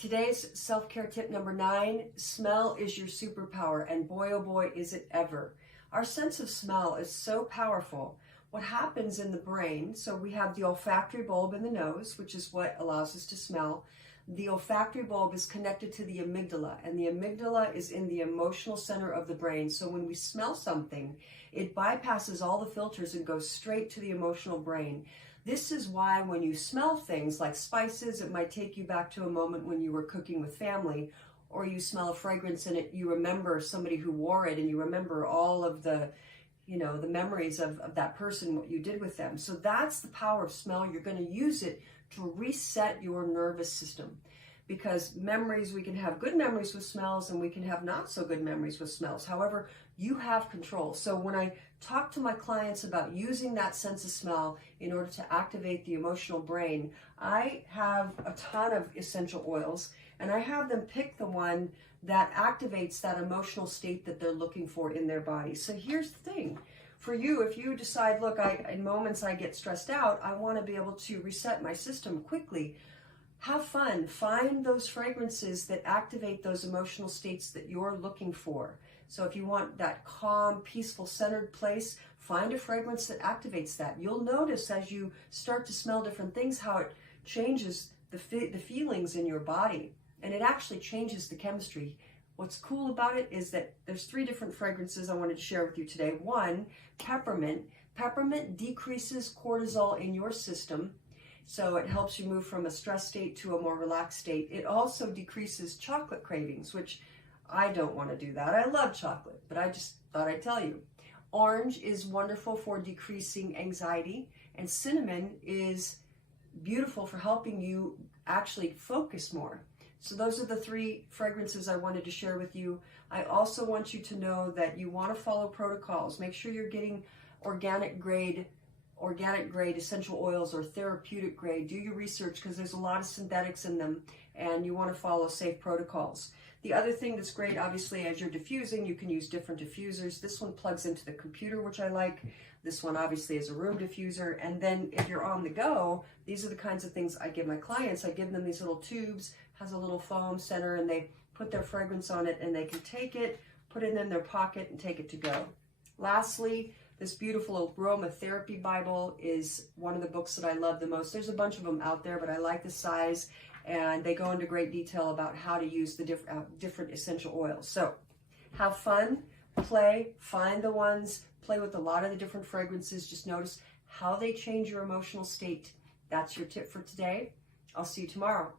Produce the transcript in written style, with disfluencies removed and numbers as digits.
Today's self-care tip number 9, smell is your superpower, and boy oh boy is it ever. Our sense of smell is so powerful. What happens in the brain, so we have the olfactory bulb in the nose, which is what allows us to smell. The olfactory bulb is connected to the amygdala, and the amygdala is in the emotional center of the brain. So when we smell something, it bypasses all the filters and goes straight to the emotional brain. This is why when you smell things like spices, it might take you back to a moment when you were cooking with family, or you smell a fragrance and you remember somebody who wore it, and you remember all of the the memories of that person, what you did with them. So that's the power of smell. You're going to use it to reset your nervous system, because memories, we can have good memories with smells and we can have not so good memories with smells. However, you have control. So when I talk to my clients about using that sense of smell in order to activate the emotional brain, I have a ton of essential oils, and I have them pick the one that activates that emotional state that they're looking for in their body. So here's the thing. For you, if you decide, look, in moments I get stressed out, I want to be able to reset my system quickly, have fun. Find those fragrances that activate those emotional states that you're looking for. So if you want that calm, peaceful, centered place, find a fragrance that activates that. You'll notice as you start to smell different things how it changes the feelings in your body. And it actually changes the chemistry. What's cool about it is that there's 3 different fragrances I wanted to share with you today. 1, peppermint. Peppermint decreases cortisol in your system, so it helps you move from a stress state to a more relaxed state. It also decreases chocolate cravings, which I don't want to do that. I love chocolate, but I just thought I'd tell you. Orange is wonderful for decreasing anxiety, and cinnamon is beautiful for helping you actually focus more. So those are the 3 fragrances I wanted to share with you. I also want you to know that you want to follow protocols. Make sure you're getting organic grade essential oils or therapeutic grade. Do your research, because there's a lot of synthetics in them, and you want to follow safe protocols. The other thing that's great, obviously, as you're diffusing, you can use different diffusers. This one plugs into the computer, which I like. This one obviously is a room diffuser. And then if you're on the go, these are the kinds of things I give my clients. I give them these little tubes, has a little foam center, and they put their fragrance on it, and they can take it, put it in their pocket, and take it to go. Lastly, this beautiful aromatherapy Bible is one of the books that I love the most. There's a bunch of them out there, but I like the size, and they go into great detail about how to use the different essential oils. So have fun, play, find the ones, play with a lot of the different fragrances. Just notice how they change your emotional state. That's your tip for today. I'll see you tomorrow.